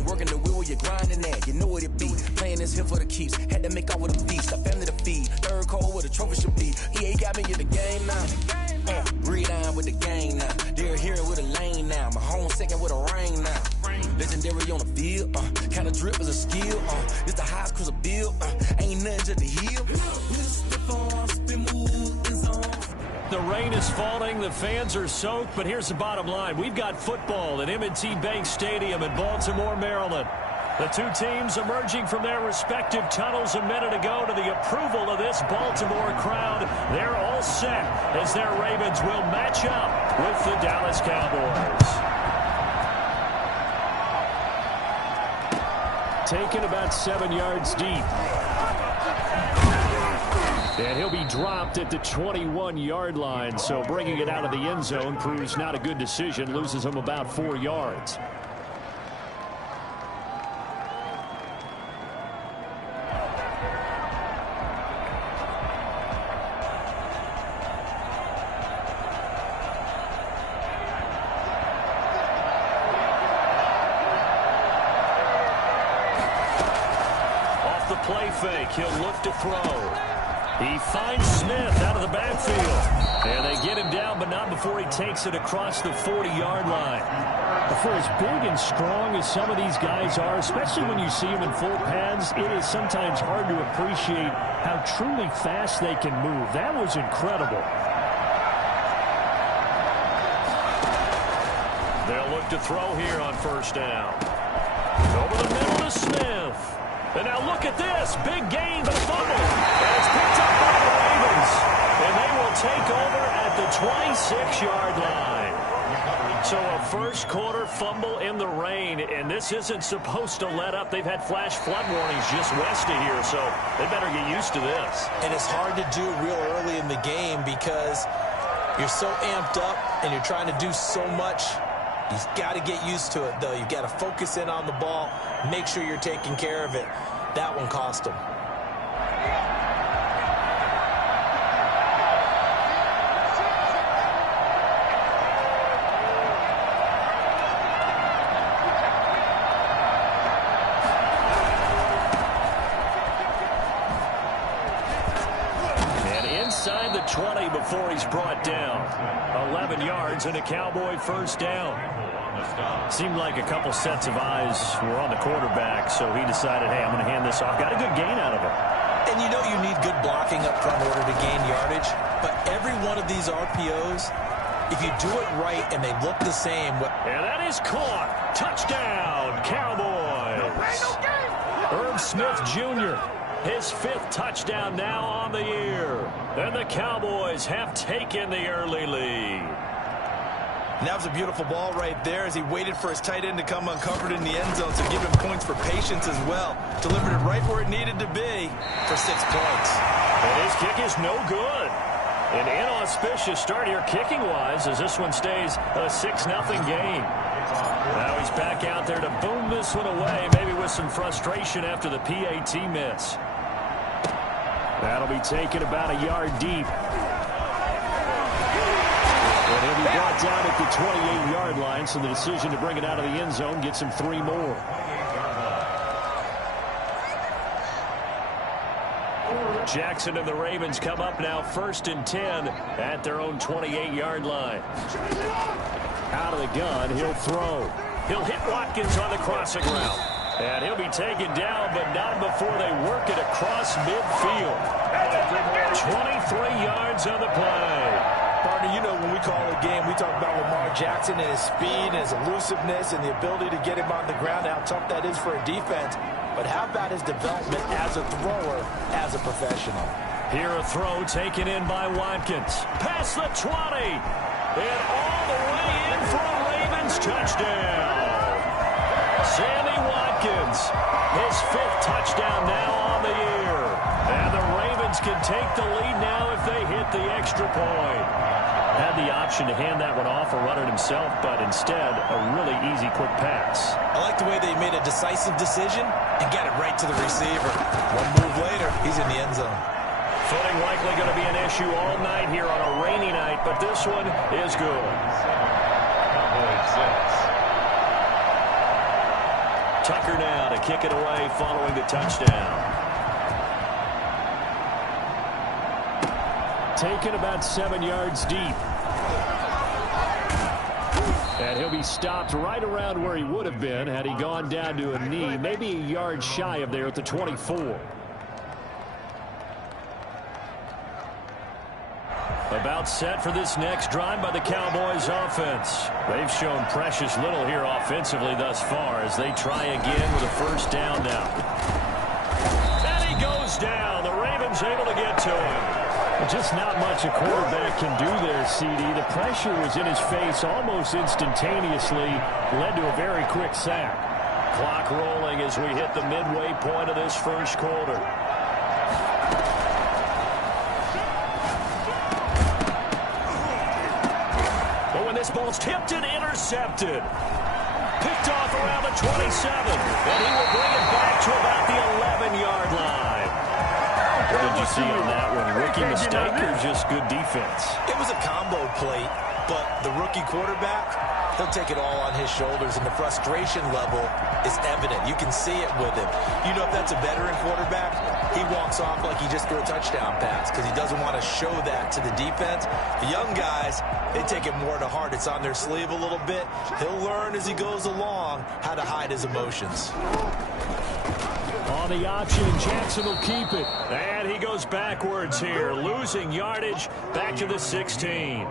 been working the wheel, you're grinding that. You know what it be. Playing this here for the keeps. Had to make out with a feast. A family to feed. Third cold where the trophy should be. EA got me in the game now. Breed on with the gang now. They're here with a lane now. My home second with a ring now. Legendary on the field. Kinda drip is a skill. It's the highest cruiser bill. Ain't nothing to the heel. The rain is falling, the fans are soaked, but here's the bottom line. We've got football at M&T Bank Stadium in Baltimore, Maryland. The two teams emerging from their respective tunnels a minute ago to the approval of this Baltimore crowd. They're all set as their Ravens will match up with the Dallas Cowboys. Taken about 7 yards deep. And he'll be dropped at the 21-yard line, so bringing it out of the end zone proves not a good decision, loses him about 4 yards. Off the play fake, he'll look to throw. He finds Smith out of the backfield. And they get him down, but not before he takes it across the 40-yard line. For as big and strong as some of these guys are, especially when you see them in full pads, it is sometimes hard to appreciate how truly fast they can move. That was incredible. They'll look to throw here on first down. Over the middle to Smith. And now look at this. Big gain, but a fumble. And it's picked up by the Ravens. And they will take over at the 26-yard line. So a first-quarter fumble in the rain, and this isn't supposed to let up. They've had flash flood warnings just west of here, so they better get used to this. And it's hard to do real early in the game because you're so amped up and you're trying to do so much. You've got to get used to it, though. You've got to focus in on the ball, make sure you're taking care of it. That one cost him. And inside the 20 before he's brought down. 11 yards and a Cowboy first down. Seemed like a couple sets of eyes were on the quarterback, so he decided, hey, I'm going to hand this off. Got a good gain out of him. And you know you need good blocking up front in order to gain yardage, but every one of these RPOs, if you do it right and they look the same. And that is caught. Touchdown, Cowboys. Herb Smith Jr., his 5th touchdown now on the year. And the Cowboys have taken the early lead. And that was a beautiful ball right there as he waited for his tight end to come uncovered in the end zone, so give him points for patience as well. Delivered it right where it needed to be for 6 points. And his kick is no good. An inauspicious start here kicking-wise as this one stays a 6-0 game. Now he's back out there to boom this one away, maybe with some frustration after the PAT miss. That'll be taken about a yard deep. And he'll be brought down at the 28-yard line, so the decision to bring it out of the end zone gets him 3 more. Jackson and the Ravens come up now 1st and 10 at their own 28-yard line. Out of the gun, he'll throw. He'll hit Watkins on the crossing route. And he'll be taken down, but not before they work it across midfield. 23 yards on the play. Partner, you know when we call a game, we talk about Lamar Jackson and his speed and his elusiveness and the ability to get him on the ground, how tough that is for a defense. But how about his development as a thrower, as a professional? Here a throw taken in by Watkins. Past the 20. And all the way in for a Ravens touchdown. Sammy Watkins, his 5th touchdown now on the year. And the Ravens can take the lead now if they hit the extra point. Had the option to hand that one off or run it himself, but instead a really easy quick pass. I like the way they made a decisive decision and got it right to the receiver. One move later, he's in the end zone. Footing likely going to be an issue all night here on a rainy night, but this one is good. Tucker now to kick it away following the touchdown. Taken about 7 yards deep. And he'll be stopped right around where he would have been had he gone down to a knee, maybe a yard shy of there at the 24. About set for this next drive by the Cowboys offense. They've shown precious little here offensively thus far as they try again with a first down now. And he goes down. The Ravens able to get to him. Just not much a quarterback can do there, CD. The pressure was in his face almost instantaneously, led to a very quick sack. Clock rolling as we hit the midway point of this first quarter. But when this ball's tipped and intercepted, picked off around the 27, and he will bring it back to about the 11-yard line. What did you see on that one? Rookie mistake or just good defense? It was a combo play, but the rookie quarterback, he'll take it all on his shoulders, and the frustration level is evident. You can see it with him. You know, if that's a veteran quarterback, he walks off like he just threw a touchdown pass because he doesn't want to show that to the defense. The young guys, they take it more to heart. It's on their sleeve a little bit. He'll learn as he goes along how to hide his emotions. On the option, and Jackson will keep it. And he goes backwards here, losing yardage back to the 16.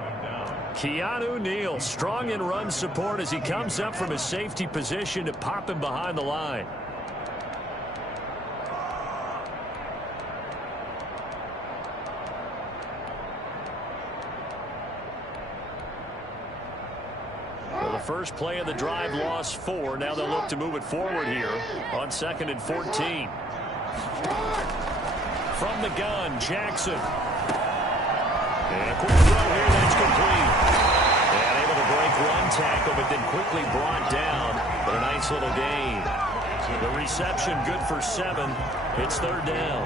Keanu Neal, strong in run support as he comes up from his safety position to pop him behind the line. First play of the drive, lost 4. Now they'll look to move it forward here on 2nd and 14. From the gun, Jackson. And a quick throw here that's complete. And able to break one tackle, but then quickly brought down. But a nice little gain. The reception good for 7. It's 3rd down.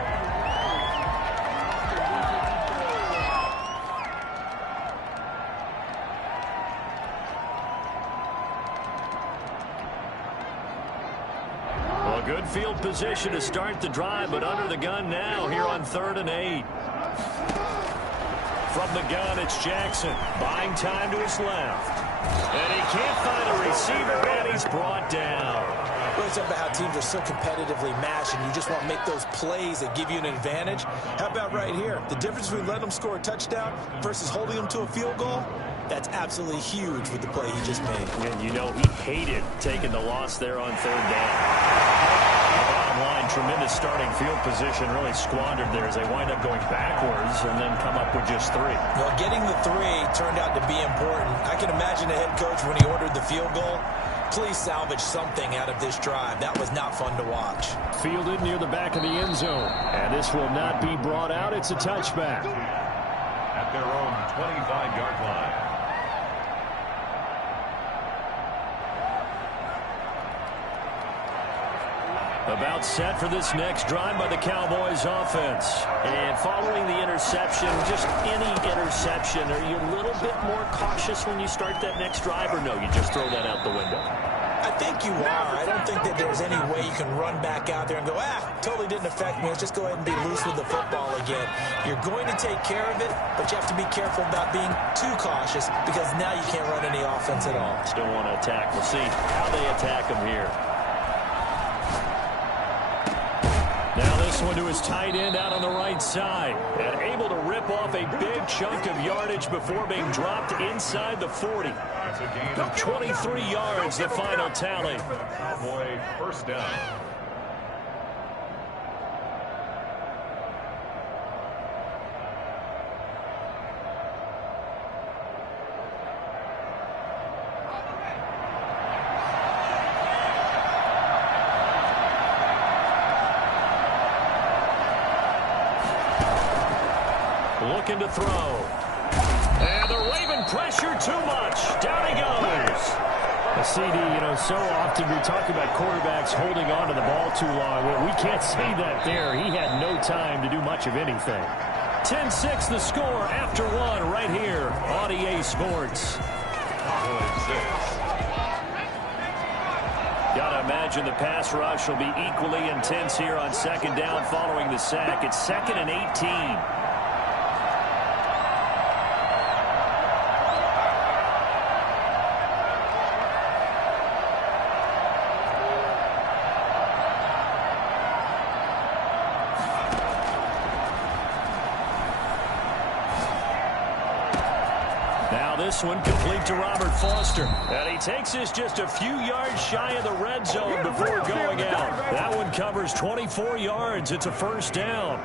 Good field position to start the drive, but under the gun now here on 3rd and 8. From the gun, it's Jackson. Buying time to his left. And he can't find a receiver, and he's brought down. Really talking about how teams are so competitively matched, and you just want to make those plays that give you an advantage. How about right here? The difference between letting them score a touchdown versus holding them to a field goal? That's absolutely huge with the play he just made. And you know he hated taking the loss there on 3rd down. Bottom line, tremendous starting field position, really squandered there as they wind up going backwards and then come up with just 3. Well, getting the 3 turned out to be important. I can imagine the head coach when he ordered the field goal. Please salvage something out of this drive. That was not fun to watch. Fielded near the back of the end zone. And this will not be brought out. It's a touchback. At their own 25-yard line. About set for this next drive by the Cowboys offense. And following the interception, just any interception, are you a little bit more cautious when you start that next drive, or no, you just throw that out the window? I think you are. I don't think that there's any way you can run back out there and go, totally didn't affect me. Let's just go ahead and be loose with the football again. You're going to take care of it, but you have to be careful about being too cautious because now you can't run any offense at all. Still want to attack. We'll see how they attack him here. Now this one to his tight end out on the right side. And able to rip off a big chunk of yardage before being dropped inside the 40. 23 yards, the final tally. Cowboy first down. Looking to throw. And the Raven pressure too much. Down he goes. A CD, so often we talk about quarterbacks holding on to the ball too long. Well, we can't say that there. He had no time to do much of anything. 10-6 the score after 1 right here on EA Sports. Got to imagine the pass rush will be equally intense here on second down following the sack. It's 2nd and 18. This one complete to Robert Foster. And he takes this just a few yards shy of the red zone before going out. That one covers 24 yards. It's a first down.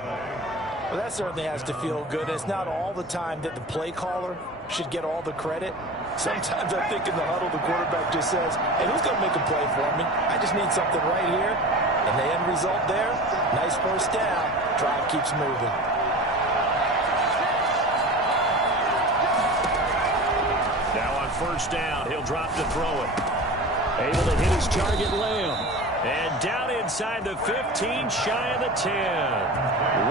Well, that certainly has to feel good. It's not all the time that the play caller should get all the credit. Sometimes I think in the huddle, the quarterback just says, hey, who's going to make a play for me? I just need something right here. And the end result there, nice first down. Drive keeps moving. First down, he'll drop to throw it. Able to hit his target, Lamb. And down inside the 15, shy of the 10.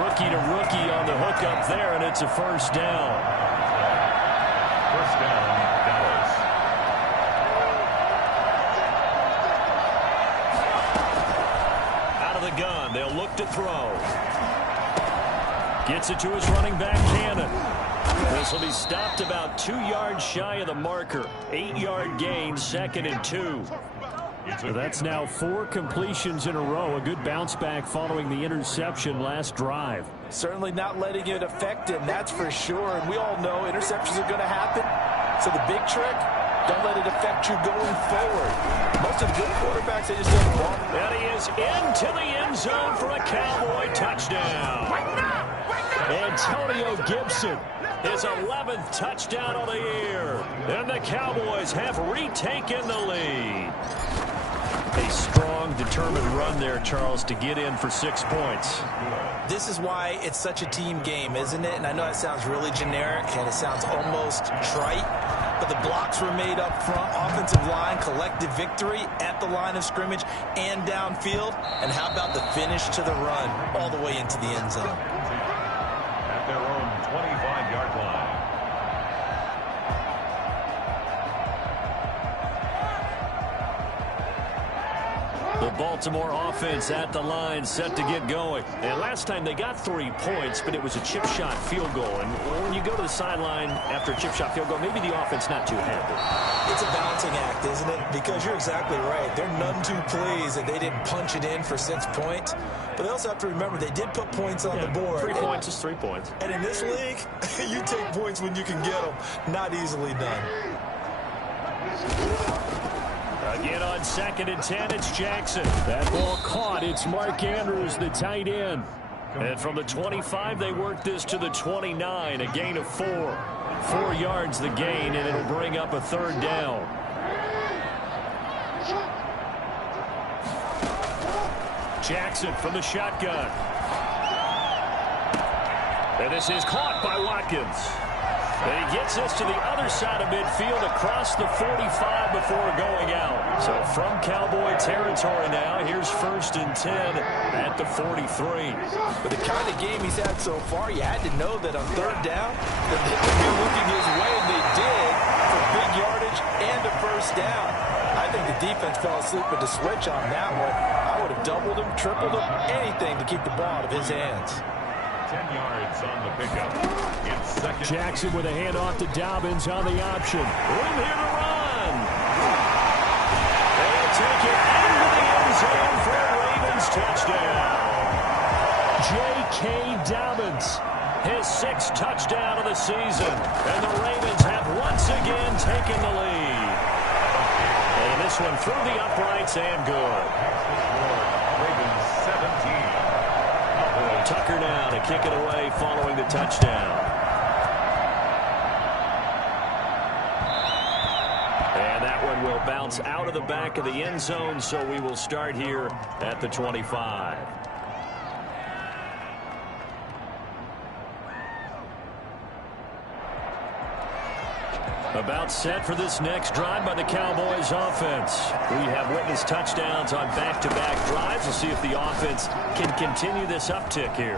Rookie to rookie on the hookup there, and it's a first down. First down, Dallas. Out of the gun, they'll look to throw. Gets it to his running back, Cannon. This will be stopped about 2 yards shy of the marker. 8-yard gain, 2nd and 2. So that's now 4 completions in a row. A good bounce back following the interception last drive. Certainly not letting it affect him, that's for sure. And we all know interceptions are going to happen. So the big trick, don't let it affect you going forward. Most of the good quarterbacks, they just don't walk. And he is into the end zone for a Cowboy touchdown. Antonio Gibson, his 11th touchdown of the year. And the Cowboys have retaken the lead. A strong, determined run there, Charles, to get in for 6 points. This is why it's such a team game, isn't it? And I know that sounds really generic and it sounds almost trite, but the blocks were made up front, offensive line, collective victory at the line of scrimmage and downfield. And how about the finish to the run all the way into the end zone? At their own 25-yard line. The Baltimore offense at the line, set to get going. And last time they got 3 points, but it was a chip shot field goal. And when you go to the sideline after a chip shot field goal, maybe the offense not too happy. It's a balancing act, isn't it? Because you're exactly right. They're none too pleased that they didn't punch it in for 6 points. But they also have to remember they did put points on the board. 3 points is 3 points. And in this league, you take points when you can get them. Not easily done. Again on 2nd and 10, it's Jackson. That ball caught. It's Mark Andrews, the tight end. And from the 25, they work this to the 29, a gain of 4. 4 yards the gain, and it'll bring up a 3rd down. Jackson from the shotgun. And this is caught by Watkins. And he gets this to the other side of midfield across the 45 before going out. So from Cowboy territory now, here's 1st and 10 at the 43. With the kind of game he's had so far, you had to know that on 3rd down, that they would be looking his way, and they did, for big yardage and a 1st down. I think the defense fell asleep at the switch on that one. I would have doubled him, tripled him, anything to keep the ball out of his hands. 10 yards on the pickup. It's 2nd. Jackson with a handoff to Dobbins on the option. Room here to run. They'll take it into the end zone for a Ravens touchdown. J.K. Dobbins, his 6th touchdown of the season. And the Ravens have once again taken the lead. And this one through the uprights and good. Ravens 17. Tucker now to kick it away following the touchdown. And that one will bounce out of the back of the end zone, so we will start here at the 25. About set for this next drive by the Cowboys offense. We have witnessed touchdowns on back-to-back drives. We'll see if the offense can continue this uptick here.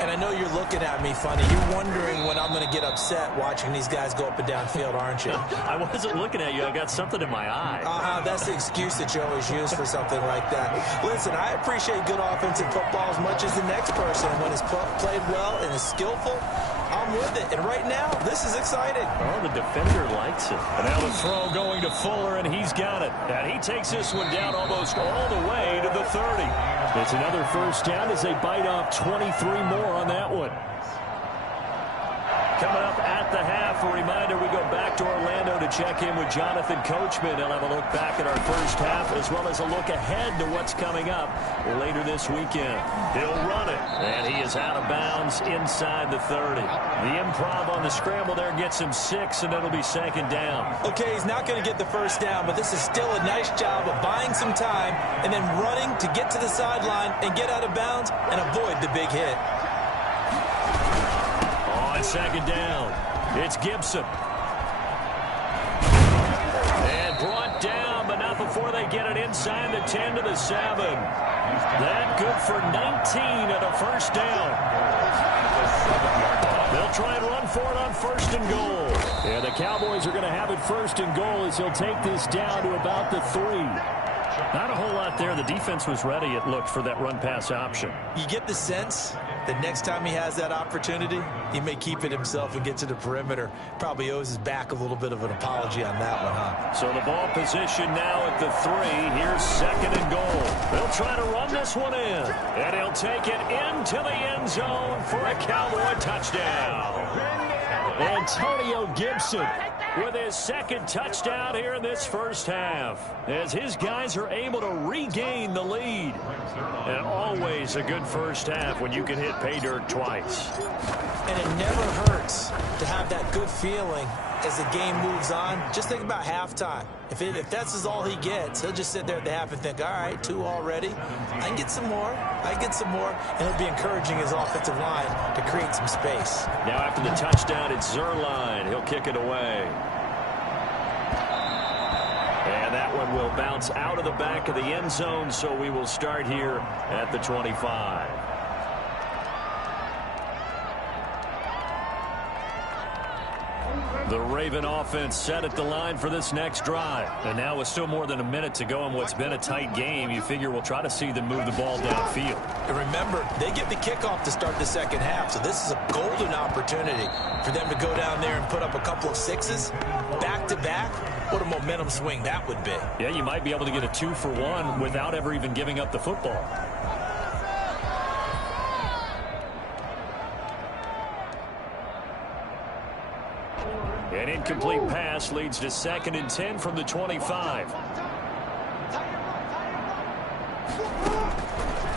And I know you're looking at me funny. You're wondering when I'm going to get upset watching these guys go up and down field, aren't you? I wasn't looking at you. I got something in my eye. That's the excuse that you always use for something like that. Listen, I appreciate good offensive football as much as the next person. When it's played well and is skillful, I'm with it. And right now, this is exciting. Oh, the defender likes it. And now the throw going to Fuller, and he's got it. And he takes this one down almost all the way to the 30. It's another first down as they bite off 23 more on that one. Coming up at the half, a reminder, we go back to Orlando to check in with Jonathan Coachman. He'll have a look back at our first half as well as a look ahead to what's coming up later this weekend. He'll run it, and he is out of bounds inside the 30. The improv on the scramble there gets him 6, and it'll be second down. Okay, he's not going to get the first down, but this is still a nice job of buying some time and then running to get to the sideline and get out of bounds and avoid the big hit. On second down, it's Gibson. And brought down, but not before they get it inside the 10 to the 7. That good for 19 and a first down. They'll try and run for it on first and goal. And the Cowboys are going to have it first and goal as he'll take this down to about the 3. Not a whole lot there. The defense was ready, it looked, for that run-pass option. You get the sense that next time he has that opportunity, he may keep it himself and get to the perimeter. Probably owes his back a little bit of an apology on that one, huh? So the ball position now at the 3. Here's second and goal. They'll try to run this one in. And he'll take it into the end zone for a Cowboy touchdown. Antonio Gibson with his second touchdown here in this first half, as his guys are able to regain the lead. And always a good first half when you can hit pay dirt twice. And it never hurts to have that good feeling as the game moves on. Just think about halftime. If that's all he gets, he'll just sit there at the half and think, all right, 2 already. I can get some more. And he'll be encouraging his offensive line to create some space. Now after the touchdown, it's Zerline. He'll kick it away. And that one will bounce out of the back of the end zone, so we will start here at the 25. The Raven offense set at the line for this next drive. And now with still more than a minute to go in what's been a tight game, you figure we'll try to see them move the ball downfield. And remember, they get the kickoff to start the second half, so this is a golden opportunity for them to go down there and put up a couple of 6s back-to-back. What a momentum swing that would be. Yeah, you might be able to get a 2-for-1 without ever even giving up the football. An incomplete pass leads to 2nd and 10 from the 25.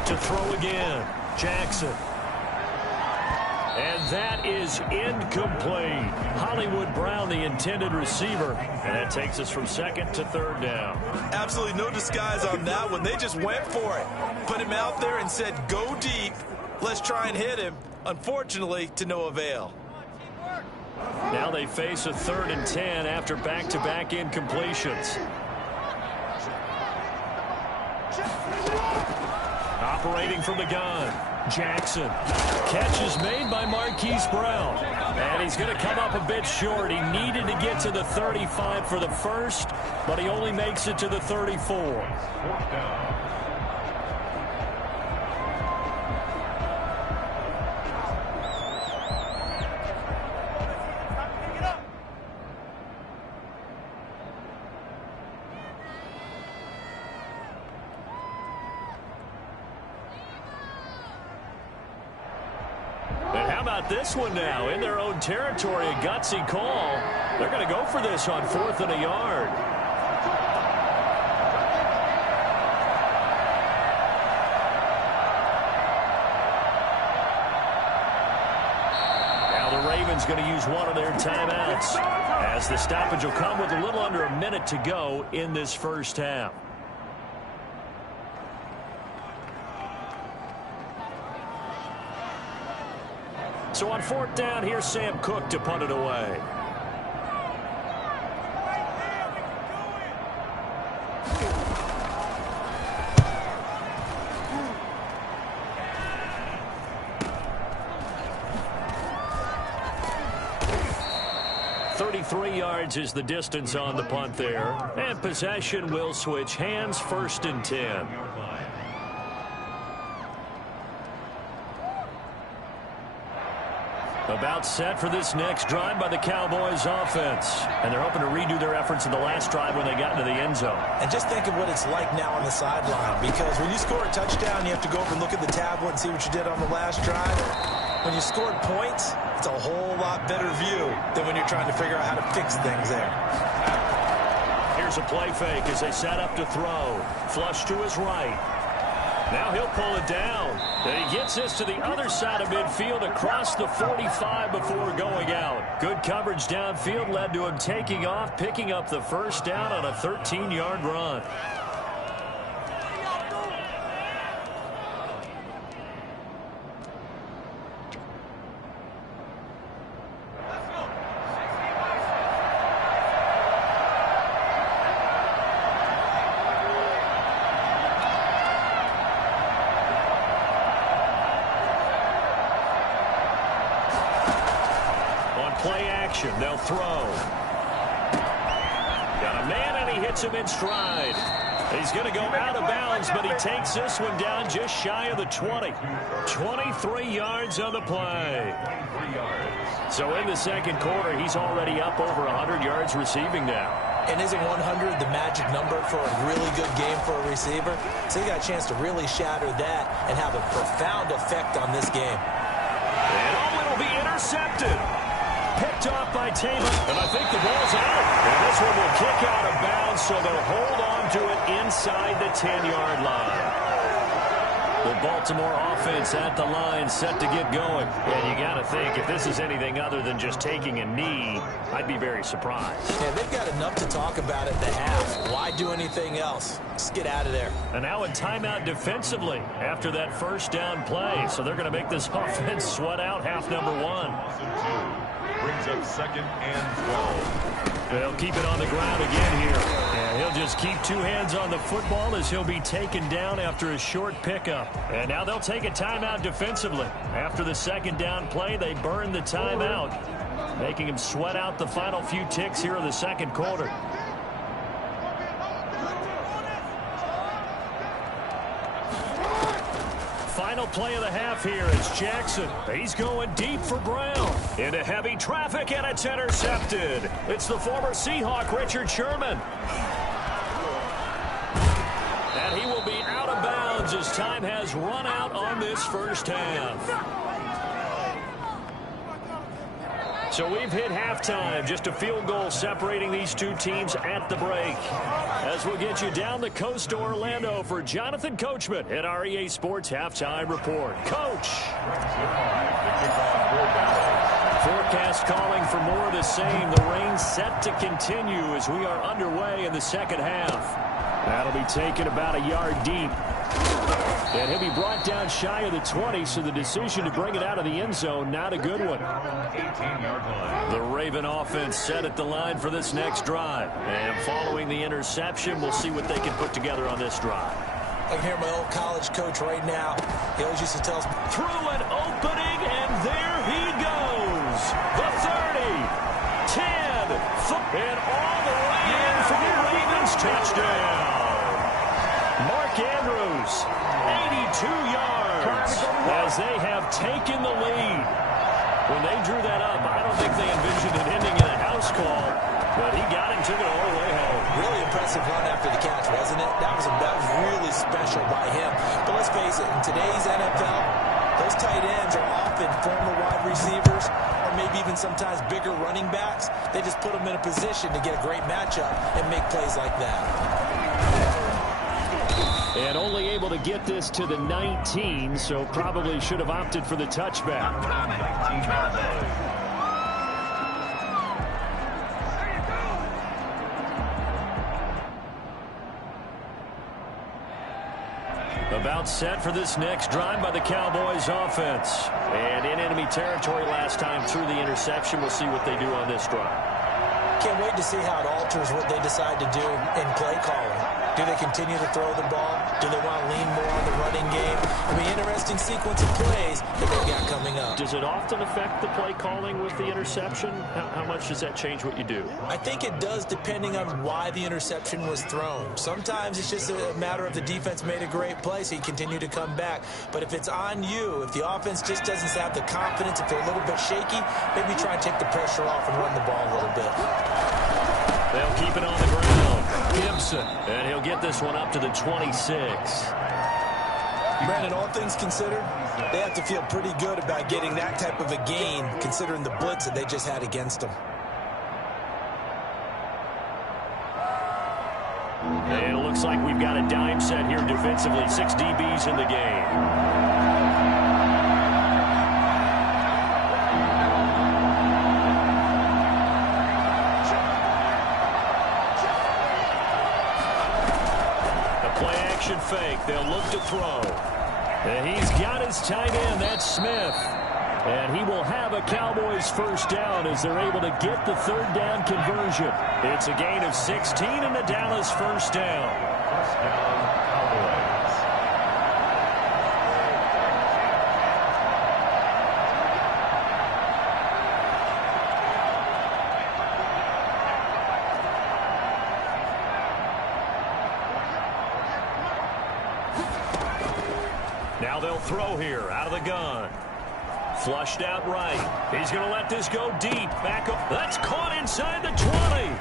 To throw again, Jackson. And that is incomplete. Hollywood Brown, the intended receiver. And that takes us from 2nd to 3rd down. Absolutely no disguise on that one. They just went for it. Put him out there and said, go deep. Let's try and hit him. Unfortunately, to no avail. Now they face a 3rd and 10 after back-to-back incompletions. Operating from the gun, Jackson. Catch is made by Marquise Brown. And he's going to come up a bit short. He needed to get to the 35 for the first, but he only makes it to the 34. This one now in their own territory, a gutsy call. They're going to go for this on 4th and a yard. Now the Ravens going to use one of their timeouts, as the stoppage will come with a little under a minute to go in this first half. So on 4th down, here's Sam Cook to punt it away. 23 yards is the distance on the punt there. And possession will switch hands, 1st and 10. About set for this next drive by the Cowboys offense. And they're hoping to redo their efforts in the last drive when they got into the end zone. And just think of what it's like now on the sideline, because when you score a touchdown, you have to go over and look at the tablet and see what you did on the last drive. When you scored points, it's a whole lot better view than when you're trying to figure out how to fix things there. Here's a play fake as they set up to throw. Flush to his right. Now he'll pull it down. And he gets this to the other side of midfield across the 45 before going out. Good coverage downfield led to him taking off, picking up the 1st down on a 13-yard run. They'll throw. Got a man, and he hits him in stride. He's going to go out of bounds, but he takes this one down just shy of the 20. 23 yards on the play. So in the second quarter, he's already up over 100 yards receiving now. And isn't 100 the magic number for a really good game for a receiver? So he got a chance to really shatter that and have a profound effect on this game. And it'll be intercepted. Picked off by Taylor, and I think the ball's out. And this one will kick out of bounds, so they'll hold on to it inside the 10-yard line. The Baltimore offense at the line, set to get going. And you got to think, if this is anything other than just taking a knee, I'd be very surprised. Yeah, they've got enough to talk about at the half. Why do anything else? Just get out of there. And now in timeout defensively after that 1st down play. So they're going to make this offense sweat out half number 1. Brings up 2nd and 12. They'll keep it on the ground again here. And he'll just keep 2 hands on the football as he'll be taken down after a short pickup. And now they'll take a timeout defensively. After the 2nd down play, they burn the timeout, making him sweat out the final few ticks here in the second quarter. Final play of the half here. It's Jackson. He's going deep for Brown. Into heavy traffic, and it's intercepted. It's the former Seahawk, Richard Sherman. And he will be out of bounds as time has run out on this 1st half. So we've hit halftime, just a field goal separating these two teams at the break. As we'll get you down the coast to Orlando for Jonathan Coachman at our EA Sports Halftime Report. Coach! Forecast calling for more of the same. The rain set to continue as we are underway in the second half. That'll be taken about a yard deep. And he'll be brought down shy of the 20, so the decision to bring it out of the end zone, not a good one. 18-yard line. The Raven offense set at the line for this next drive. And following the interception, we'll see what they can put together on this drive. I can hear my old college coach right now. He always used to tell us, through an opening, and there he goes. The 30, 10, and all the way in for the Ravens touchdown. Mark Andrews, 82 yards, as they have taken the lead. When they drew that up, I don't think they envisioned it ending in a house call, but he got him, took it all the way home. Really impressive run after the catch, wasn't it? That was really special by him. But let's face it, in today's NFL, those tight ends are often former wide receivers, or maybe even sometimes bigger running backs. They just put them in a position to get a great matchup and make plays like that. And only able to get this to the 19, so probably should have opted for the touchback. About set for this next drive by the Cowboys offense. And in enemy territory last time through the interception. We'll see what they do on this drive. Can't wait to see how it alters what they decide to do in play calling. Do they continue to throw the ball? Do they want to lean more on the running game? It'll be an interesting sequence of plays that they've got coming up. Does it often affect the play calling with the interception? How much does that change what you do? I think it does, depending on why the interception was thrown. Sometimes it's just a matter of the defense made a great play, so you continue to come back. But if it's on you, if the offense just doesn't have the confidence, if they're a little bit shaky, maybe try and take the pressure off and run the ball a little bit. They'll keep it on the ground. Gibson, and he'll get this one up to the 26. Brandon, all things considered, they have to feel pretty good about getting that type of a gain, considering the blitz that they just had against them. And it looks like we've got a dime set here defensively. 6 DBs in the game. Play-action fake. They'll look to throw. And he's got his tight end. That's Smith. And he will have a Cowboys first down as they're able to get the third down conversion. It's a gain of 16 and a Dallas first down. First down, Cowboys. Now they'll throw here out of the gun. Flushed out right. He's going to let this go deep. Back up. That's caught inside the 20.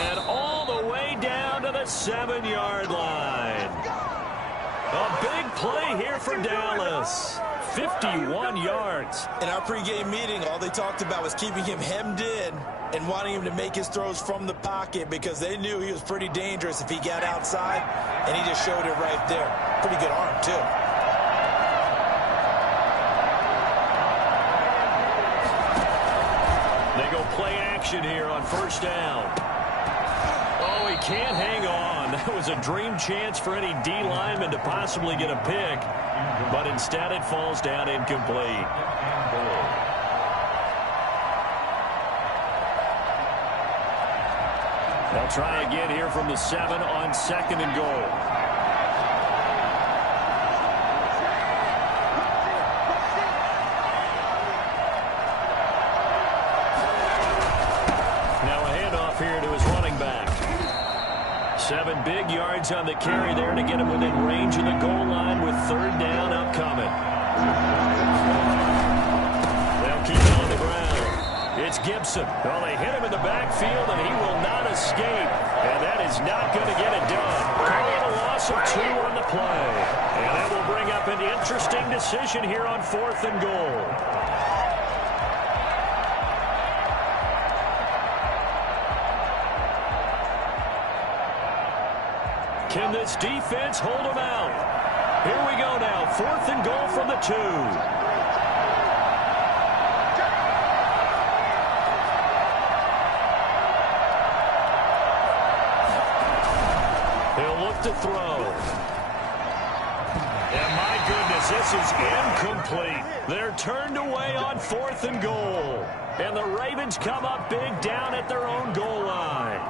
And all the way down to the 7-yard line. A big play here for Dallas. 51 yards. In our pregame meeting, all they talked about was keeping him hemmed in and wanting him to make his throws from the pocket because they knew he was pretty dangerous if he got outside, and he just showed it right there. Pretty good arm, too. They go play action here on first down. Oh, he can't hang on. That was a dream chance for any D lineman to possibly get a pick, but instead it falls down incomplete. They'll try again here from the 7 on 2nd and goal. Here to his running back. 7 big yards on the carry there to get him within range of the goal line with third down upcoming. They'll keep it on the ground. It's Gibson. Well, they hit him in the backfield, and he will not escape. And that is not going to get it done. Calling a loss of 2 on the play. And that will bring up an interesting decision here on 4th and goal. Can this defense hold them out? Here we go now. 4th and goal from the 2. He'll look to throw. And my goodness, this is incomplete. They're turned away on 4th and goal. And the Ravens come up big down at their own goal line.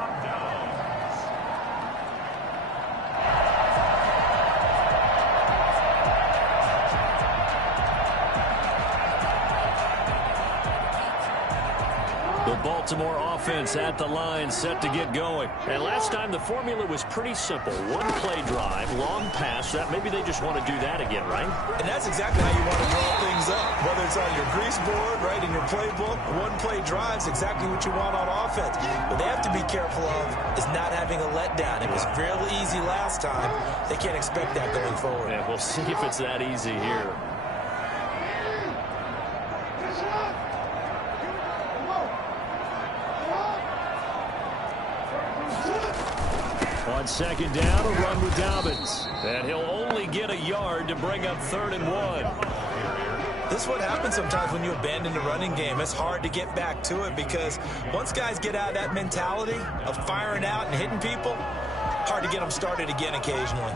Baltimore offense at the line, set to get going. And last time the formula was pretty simple. 1 play drive, long pass. That maybe they just want to do that again, right? And that's exactly how you want to draw things up. Whether it's on your grease board, right, in your playbook, 1 play drive is exactly what you want on offense. What they have to be careful of is not having a letdown. It was fairly easy last time. They can't expect that going forward. Yeah, we'll see if it's that easy here. On 2nd down, a run with Dobbins. And he'll only get a yard to bring up 3rd and 1. This is what happens sometimes when you abandon the running game. It's hard to get back to it because once guys get out of that mentality of firing out and hitting people, hard to get them started again occasionally.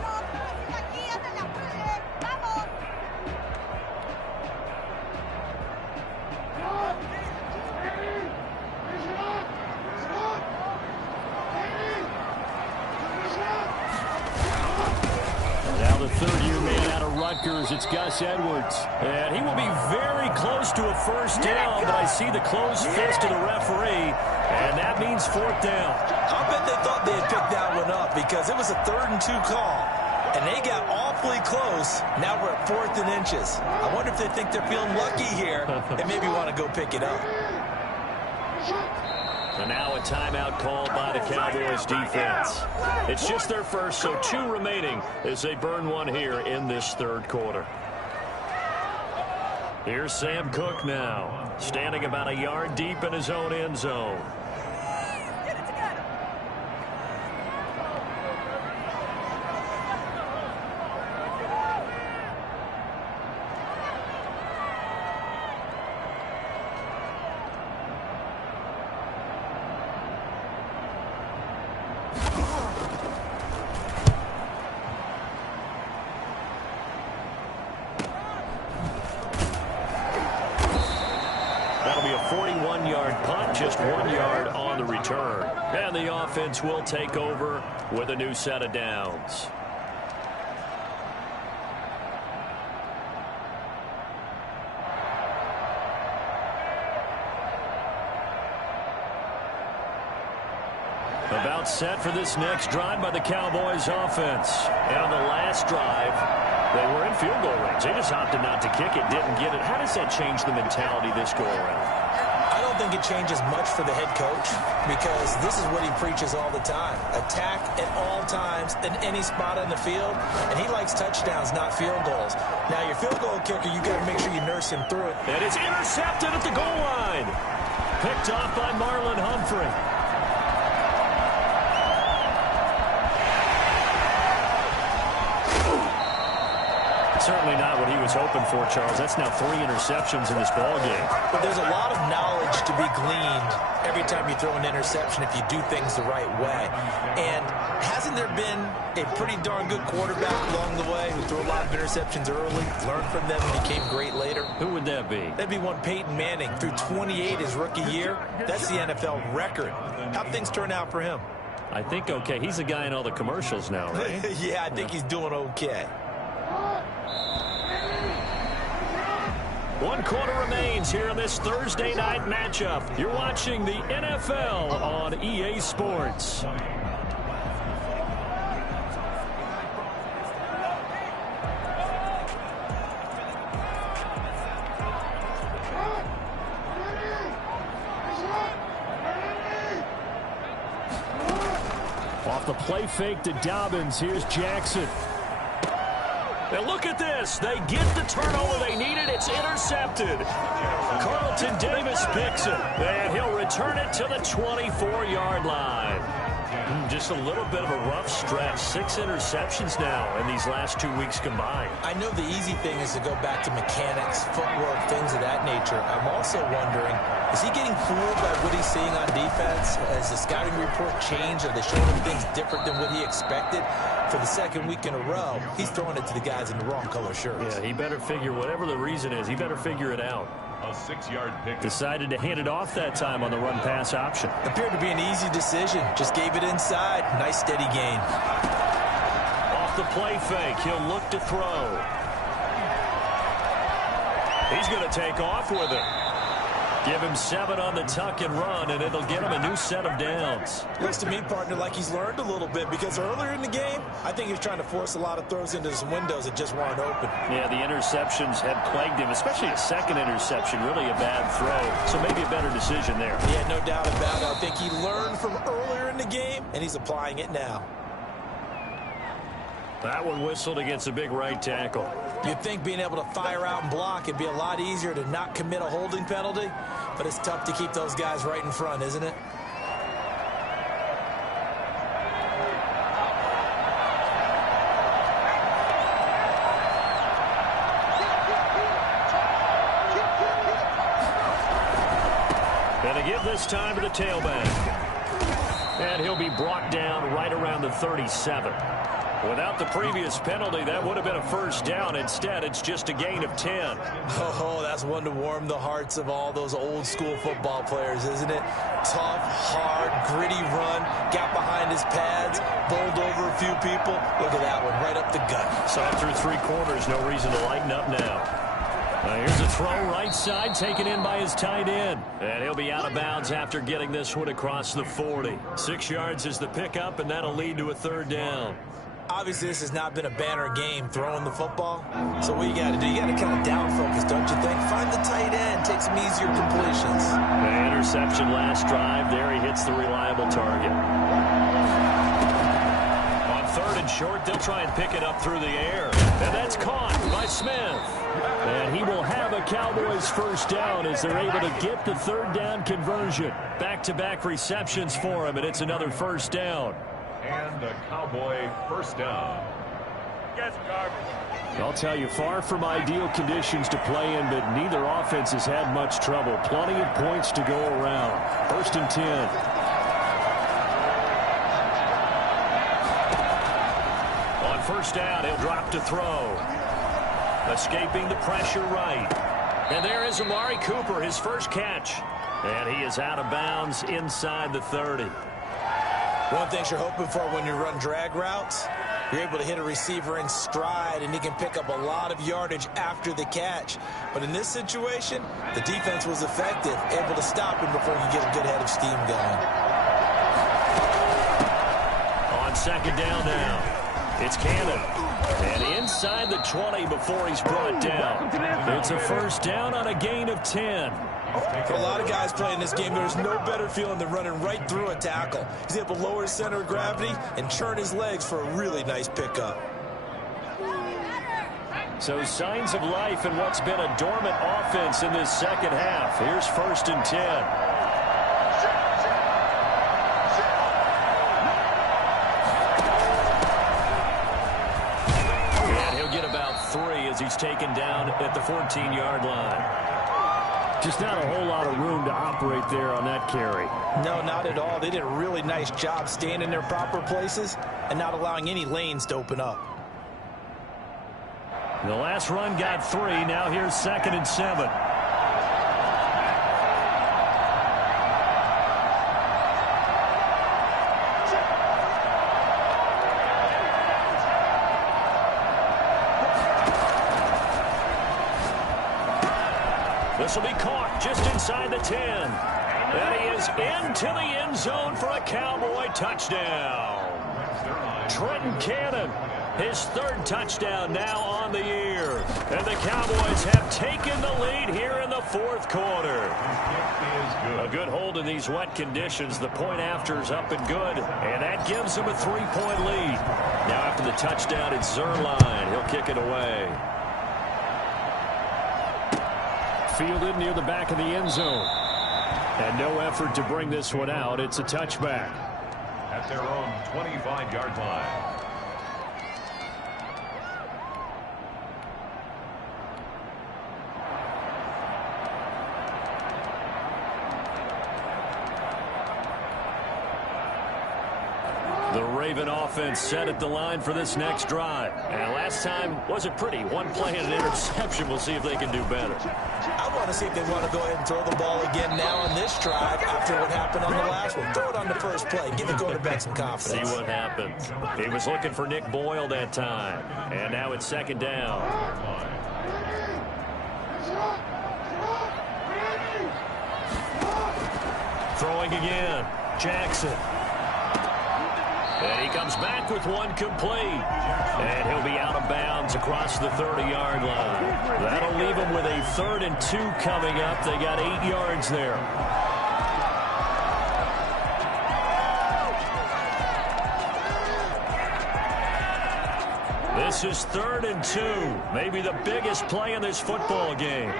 third-year man out of Rutgers. It's Gus Edwards. And he will be very close to a first down, but I see the closed fist of the referee, and that means fourth down. I bet they thought they had picked that one up because it was a 3rd and 2 call, and they got awfully close. Now we're at 4th and inches. I wonder if they think they're feeling lucky here and maybe want to go pick it up. And now a timeout called by the Cowboys defense. It's just their first, so 2 remaining as they burn one here in this third quarter. Here's Sam Cook now, standing about a yard deep in his own end zone. That'll be a 41-yard punt, just 1 yard on the return. And the offense will take over with a new set of downs. About set for this next drive by the Cowboys offense. And on the last drive, they were in field goal range. They just opted not to kick it, didn't get it. How does that change the mentality this go around? I don't think it changes much for the head coach because this is what he preaches all the time. Attack at all times in any spot on the field, and he likes touchdowns, not field goals. Now, your field goal kicker, you got to make sure you nurse him through it. And it's intercepted at the goal line. Picked off by Marlon Humphrey. Certainly not what he was hoping for, Charles. That's now 3 interceptions in this ballgame. But there's a lot of knowledge to be gleaned every time you throw an interception if you do things the right way. And hasn't there been a pretty darn good quarterback along the way who threw a lot of interceptions early, learned from them, and became great later? Who would that be? That'd be one Peyton Manning. Threw 28 his rookie year. That's the NFL record. How'd things turn out for him? I think okay. He's the guy in all the commercials now, right? Yeah, I think he's doing okay. 1 quarter remains here in this Thursday night matchup. You're watching the NFL on EA Sports. Off the play fake to Dobbins, here's Jackson. Now look at this. They get the turnover they needed. It's intercepted. Carlton Davis picks it. And he'll return it to the 24-yard line. Just a little bit of a rough stretch. 6 interceptions now in these last 2 weeks combined. I know the easy thing is to go back to mechanics, footwork, things of that nature. I'm also wondering, is he getting fooled by what he's seeing on defense? Has the scouting report changed? Are they showing him things different than what he expected? For the 2nd week in a row, he's throwing it to the guys in the wrong color shirts. Yeah, he better figure, whatever the reason is, he better figure it out. A 6-yard pick. Decided to hand it off that time on the run-pass option. Appeared to be an easy decision. Just gave it inside. Nice steady gain. Off the play fake, he'll look to throw. He's going to take off with it. Give him 7 on the tuck and run, and it'll get him a new set of downs. Looks to me, partner, like he's learned a little bit because earlier in the game, I think he was trying to force a lot of throws into some windows that just weren't open. Yeah, the interceptions had plagued him, especially a second interception, really a bad throw. So maybe a better decision there. Yeah, no doubt about it. I think he learned from earlier in the game, and he's applying it now. That one whistled against a big right tackle. You'd think being able to fire out and block it'd be a lot easier to not commit a holding penalty, but it's tough to keep those guys right in front, isn't it? And to give this time to the tailback. And he'll be brought down right around the 37. Without the previous penalty, that would have been a first down. Instead, it's just a gain of 10. Oh, that's one to warm the hearts of all those old school football players, isn't it? Tough, hard, gritty run, got behind his pads, bowled over a few people. Look at that one, right up the gut. Saw it through three quarters, no reason to lighten up now. Here's a throw right side, taken in by his tight end. And he'll be out of bounds after getting this one across the 40. 6 yards is the pickup, and that'll lead to a third down. Obviously, this has not been a banner game throwing the football. So what you got to do, you got to kind of down focus, don't you think? Find the tight end, take some easier completions. The interception last drive. There he hits the reliable target. On third and short, they'll try and pick it up through the air. And that's caught by Smith. And he will have a Cowboys first down as they're able to get the third down conversion. Back-to-back receptions for him, and it's another first down. And a Cowboy first down. I'll tell you, far from ideal conditions to play in, but neither offense has had much trouble. Plenty of points to go around. First and 10. On first down, he'll drop to throw. Escaping the pressure right. And there is Amari Cooper, his first catch. And he is out of bounds inside the 30. One thing you're hoping for when you run drag routes, you're able to hit a receiver in stride, and he can pick up a lot of yardage after the catch. But in this situation, the defense was effective, able to stop him before he get a good head of steam going. On second down now, it's Cannon. And inside the 20 before he's brought down. It's a first down on a gain of 10. For a lot of guys playing this game, there's no better feeling than running right through a tackle. He's able to lower his center of gravity and churn his legs for a really nice pickup. So signs of life in what's been a dormant offense in this second half. Here's first and 10. And he'll get about 3 as he's taken down at the 14-yard line. Just not a whole lot of room to operate there on that carry. No, not at all. They did a really nice job staying in their proper places and not allowing any lanes to open up. The last run got 3. Now here's second and 7. This will be caught just inside the 10. And he is into the end zone for a Cowboy touchdown. Trenton Cannon, his third touchdown now on the year. And the Cowboys have taken the lead here in the fourth quarter. A good hold in these wet conditions. The point after is up and good. And that gives them a 3-point lead. Now after the touchdown, it's Zerline. He'll kick it away. Fielded near the back of the end zone. And no effort to bring this one out. It's a touchback. At their own 25-yard line. The Raven offense set at the line for this next drive. And last time wasn't pretty. One play and an interception. We'll see if they can do better. I want to see if they want to go ahead and throw the ball again now on this drive after what happened on the last one. Throw it on the first play. Give the quarterback some confidence. See what happens. He was looking for Nick Boyle that time. And now it's second down. Throwing again. Jackson. And he comes back with one complete. And he'll be out of bounds across the 30-yard line. That'll leave him with a 3rd and 2 coming up. They got 8 yards there. This is 3rd and 2. Maybe the biggest play in this football game.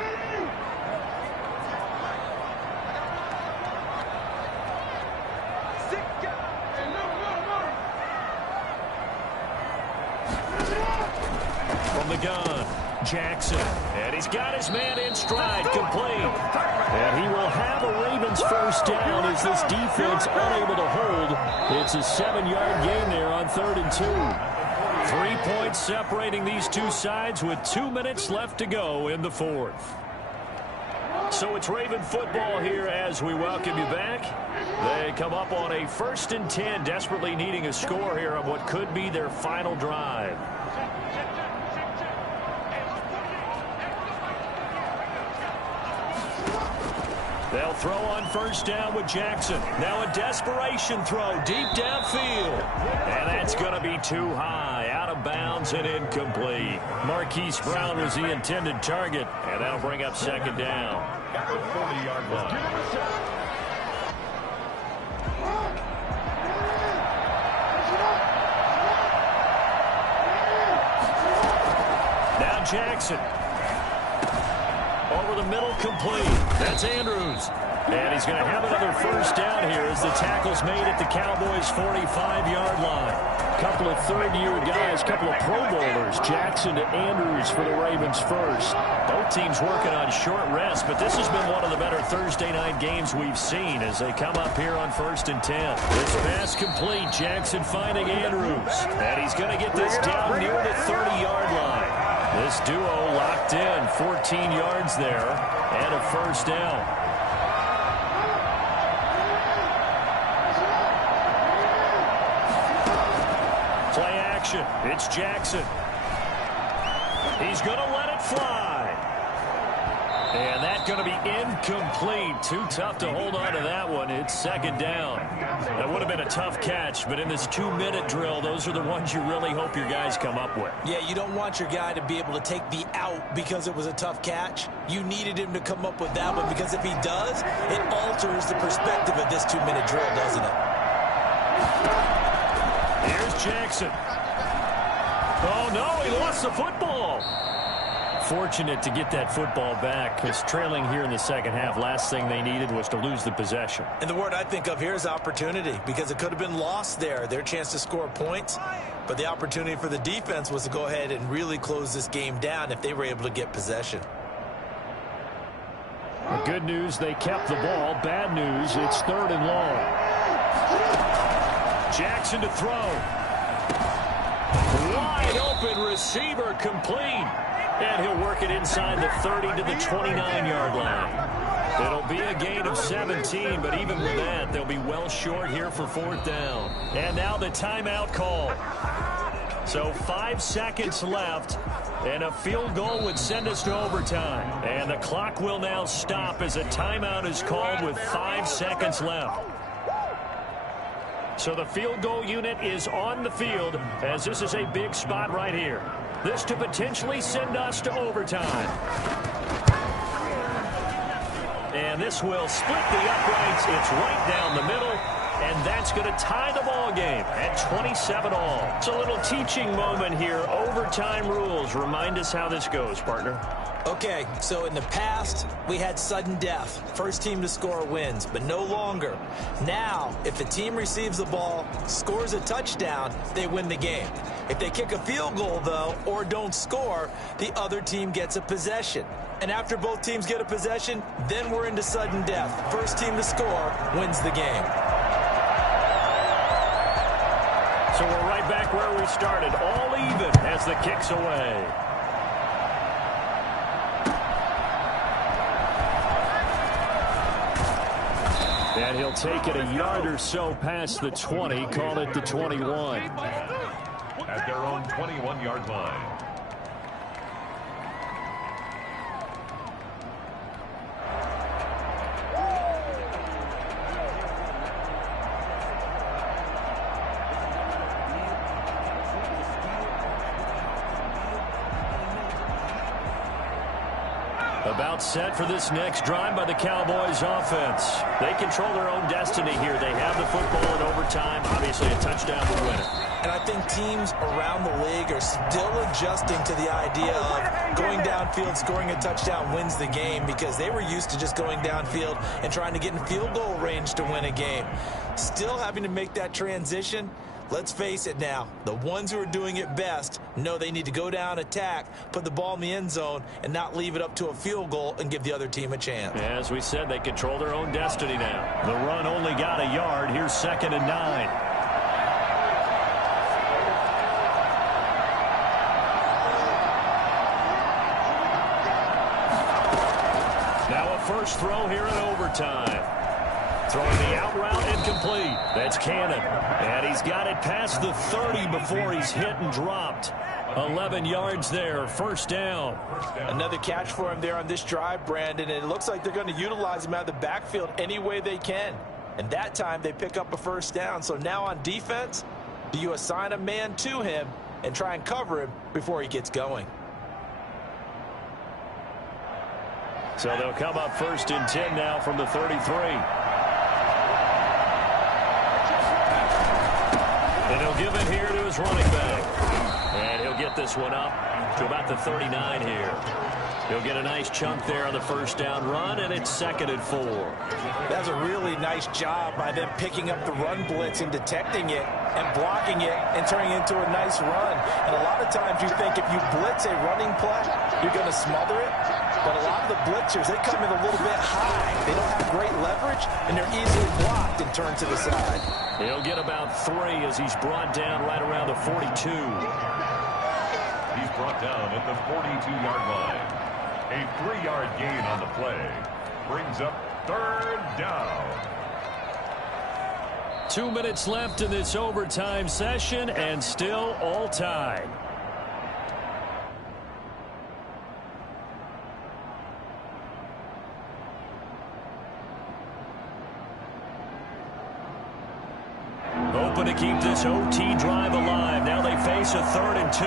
From the gun, Jackson. And he's got his man in stride, complete. And he will have a Ravens first down as this defense unable to hold. It's a 7-yard gain there on 3rd and 2. 3 points separating these two sides with 2 minutes left to go in the fourth. So it's Raven football here as we welcome you back. They come up on a 1st and 10, desperately needing a score here on what could be their final drive. They'll throw on 1st down with Jackson. Now a desperation throw deep downfield. And that's going to be too high, out of bounds and incomplete. Marquise Brown was the intended target, and that'll bring up 2nd down. At the 40-yard line. Now Jackson. Over the middle, complete. That's Andrews. And he's going to have another 1st down here as the tackle's made at the Cowboys' 45-yard line. Couple of third-year guys, couple of Pro Bowlers. Jackson to Andrews for the Ravens first. Both teams working on short rest, but this has been one of the better Thursday night games we've seen as they come up here on 1st and 10. This pass complete. Jackson finding Andrews. And he's going to get this down near the 30-yard line. This duo locked in, 14 yards there, and a 1st down. Play action. It's Jackson. He's going to let it fly. And that's going to be incomplete. Too tough to hold on to that one. It's 2nd down. That would have been a tough catch, but in this 2-minute drill, those are the ones you really hope your guys come up with. Yeah, you don't want your guy to be able to take the out because it was a tough catch. You needed him to come up with that one because if he does, it alters the perspective of this 2-minute drill, doesn't it? Here's Jackson. Oh, no, he lost the football. Fortunate to get that football back because trailing here in the second half, last thing they needed was to lose the possession. And the word I think of here is opportunity because it could have been lost there, their chance to score points. But the opportunity for the defense was to go ahead and really close this game down if they were able to get possession. The good news, they kept the ball. Bad news, it's 3rd and long. Jackson to throw. Wide open receiver complete. And he'll work it inside the 30 to the 29-yard line. It'll be a gain of 17, but even with that, they'll be well short here for 4th down. And now the timeout call. So 5 seconds left, and a field goal would send us to overtime. And the clock will now stop as a timeout is called with 5 seconds left. So the field goal unit is on the field as this is a big spot right here. This to potentially send us to overtime. And this will split the uprights. It's right down the middle. And that's going to tie the ball game at 27-all. It's a little teaching moment here. Overtime rules. Remind us how this goes, partner. Okay, so in the past, we had sudden death. First team to score wins, but no longer. Now, if the team receives the ball, scores a touchdown, they win the game. If they kick a field goal, though, or don't score, the other team gets a possession. And after both teams get a possession, then we're into sudden death. First team to score wins the game. So we're right back where we started, all even as the kick's away. And he'll take it a yard or so past the 20, call it the 21. At their own 21-yard line. About set for this next drive by the Cowboys offense. They control their own destiny here. They have the football in overtime. Obviously, a touchdown would win it. And I think teams around the league are still adjusting to the idea of going downfield, scoring a touchdown wins the game because they were used to just going downfield and trying to get in field goal range to win a game. Still having to make that transition. Let's face it now, the ones who are doing it best know they need to go down, attack, put the ball in the end zone, and not leave it up to a field goal and give the other team a chance. As we said, they control their own destiny now. The run only got a yard. Here's 2nd and 9. Now a first throw here in overtime. Throwing the out route incomplete. That's Cannon. And he's got it past the 30 before he's hit and dropped. 11 yards there, first down. Another catch for him there on this drive, Brandon. And it looks like they're going to utilize him out of the backfield any way they can. And that time they pick up a first down. So now on defense, do you assign a man to him and try and cover him before he gets going? So they'll come up first and 10 now from the 33. And he'll give it here to his running back. And he'll get this one up to about the 39 here. He'll get a nice chunk there on the first down run, and it's 2nd and 4. That's a really nice job by them picking up the run blitz and detecting it and blocking it and turning it into a nice run. And a lot of times you think if you blitz a running play, you're going to smother it. But a lot of the blitzers, they come in a little bit high. They don't have great leverage, and they're easily blocked and turned to the side. He'll get about 3 as he's brought down right around the 42. He's brought down at the 42-yard line. A 3-yard gain on the play brings up 3rd down. 2 minutes left in this overtime session, and still all tied. Hoping to keep this OT drive alive. Now they face a 3rd and 2.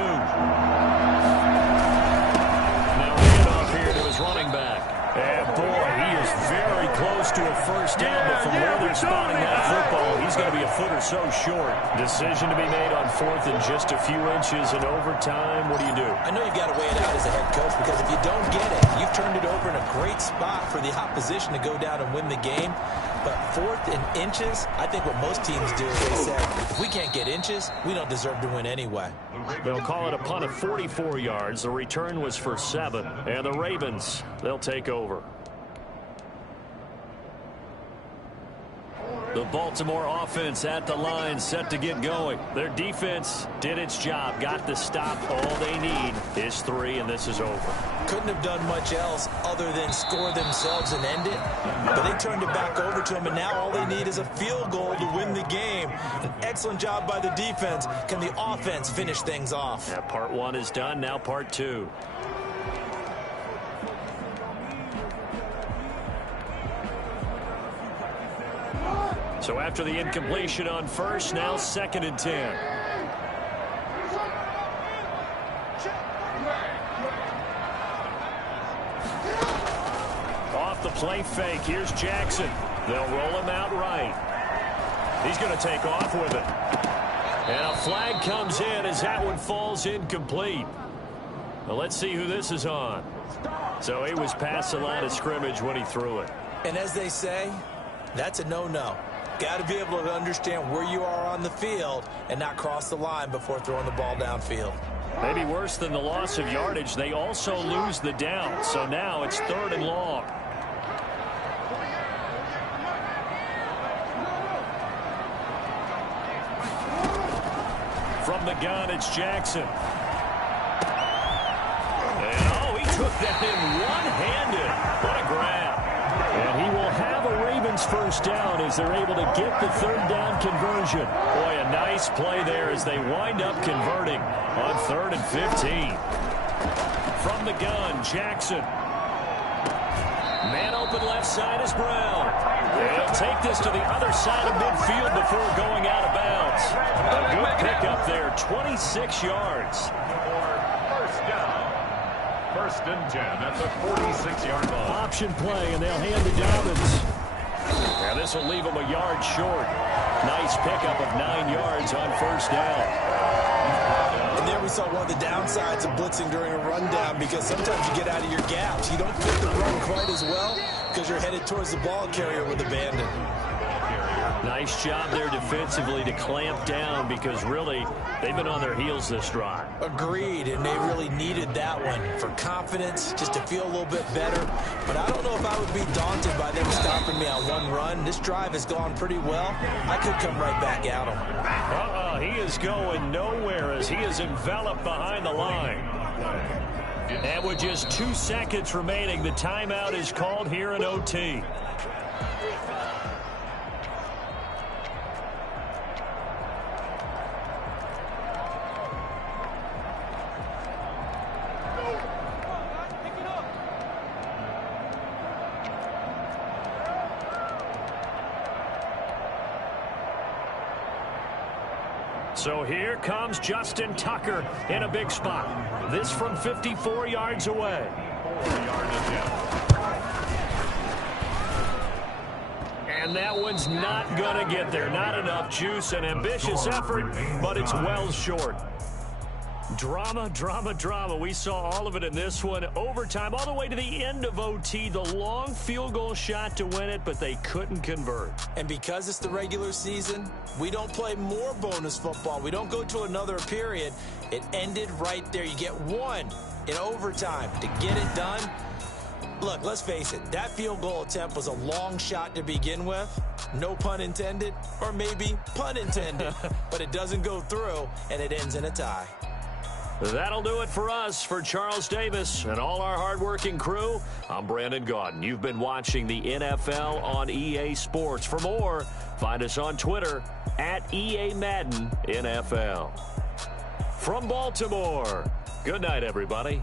Now handoff here to his running back. And boy, he is very close to a first down, but from where they're spotting that football, he's going to be a foot or so short. Decision to be made on 4th and just a few inches in overtime. What do you do? I know you've got to weigh it out as a head coach, because if you don't get it, you've turned it over in a great spot for the opposition to go down and win the game. But 4th and inches, I think what most teams do is they say, if we can't get inches, we don't deserve to win anyway. They'll call it a punt of 44 yards. The return was for 7. And the Ravens, they'll take over. The Baltimore offense at the line, set to get going. Their defense did its job, got the stop. All they need is 3, and this is over. Couldn't have done much else other than score themselves and end it. But they turned it back over to them, and now all they need is a field goal to win the game. An excellent job by the defense. Can the offense finish things off? Yeah, part 1 is done, now part 2. So after the incompletion on first, now 2nd and 10. Off the play fake, here's Jackson. They'll roll him out right. He's going to take off with it. And a flag comes in as that one falls incomplete. Well, let's see who this is on. So he was past the line of scrimmage when he threw it. And as they say, that's a no-no. Got to be able to understand where you are on the field and not cross the line before throwing the ball downfield. Maybe worse than the loss of yardage, they also lose the down. So now it's 3rd and long. From the gun, it's Jackson. And oh, he took that in one-handed. What a grab. And he will have a Ravens first down as they're able to get the 3rd down conversion. Boy, a nice play there as they wind up converting on 3rd and 15. From the gun, Jackson. Man open left side is Brown. They'll take this to the other side of midfield before going out of bounds. A good pickup there, 26 yards. First down. 1st and 10 at the 46-yard line. Option play, and they'll hand to Dobbins. And this will leave them a yard short. Nice pickup of 9 yards on first down. And there we saw one of the downsides of blitzing during a rundown, because sometimes you get out of your gaps. You don't fit the run quite as well because you're headed towards the ball carrier with abandon. Nice job there defensively to clamp down, because really they've been on their heels this drive. Agreed, and they really needed that one for confidence, just to feel a little bit better. But I don't know if I would be daunted by them stopping me on one run. This drive has gone pretty well. I could come right back at him. He is going nowhere as he is enveloped behind the line. And with just 2 seconds remaining, the timeout is called here in OT. So here comes Justin Tucker in a big spot. This from 54 yards away. 4-yard attempt. And that one's not going to get there. Not enough juice, an ambitious effort, but it's well short. Drama, drama, drama. We saw all of it in this one. Overtime, all the way to the end of OT. The long field goal shot to win it, but they couldn't convert. And because it's the regular season, we don't play more bonus football. We don't go to another period. It ended right there. You get one in overtime to get it done. Look, let's face it. That field goal attempt was a long shot to begin with. No pun intended, or maybe pun intended. But it doesn't go through, and it ends in a tie. That'll do it for us. For Charles Davis and all our hardworking crew, I'm Brandon Gaudin. You've been watching the NFL on EA Sports. For more, find us on Twitter at EA Madden NFL. From Baltimore, good night, everybody.